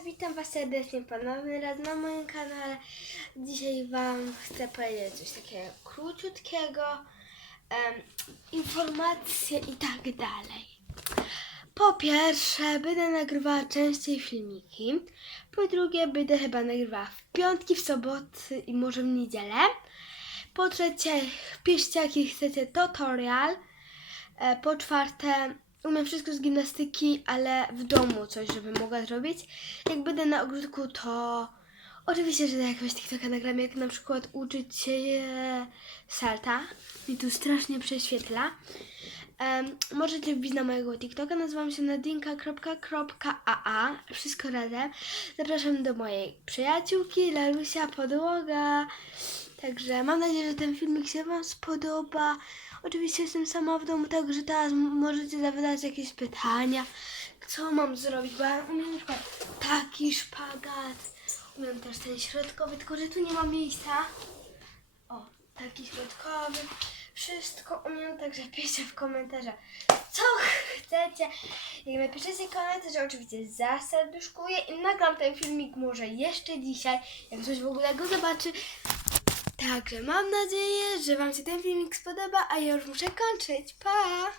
witam Was serdecznie ponownie raz na moim kanale. Dzisiaj Wam chcę powiedzieć coś takiego króciutkiego, em, informacje i tak dalej. Po pierwsze, będę nagrywała częściej filmiki. Po drugie, będę chyba nagrywała w piątki, w soboty i może w niedzielę. Po trzecie, piszcie jaki chcecie tutorial. E, Po czwarte, umiem wszystko z gimnastyki, ale w domu coś, żebym mogła zrobić. Jak będę na ogródku, to oczywiście, że jakiegoś TikToka nagram, jak na przykład uczyć się salta. Mi tu strasznie prześwietla. Em, możecie wbić na mojego TikToka, nazywam się nadinka.aa, wszystko razem. Zapraszam do mojej przyjaciółki, Larusia Podłoga. Także mam nadzieję, że ten filmik się Wam spodoba. Oczywiście jestem sama w domu, także teraz możecie zadać jakieś pytania. Co mam zrobić? Bo ja umiem taki szpagat. Umiem też ten środkowy, tylko że tu nie ma miejsca. O, taki środkowy. Wszystko umiem, także piszcie w komentarzach, co chcecie. Jak napiszecie komentarze, oczywiście zaserduszkuję i nagram ten filmik może jeszcze dzisiaj, jak ktoś w ogóle go zobaczy. Także mam nadzieję, że Wam się ten filmik spodoba, a ja już muszę kończyć. Pa!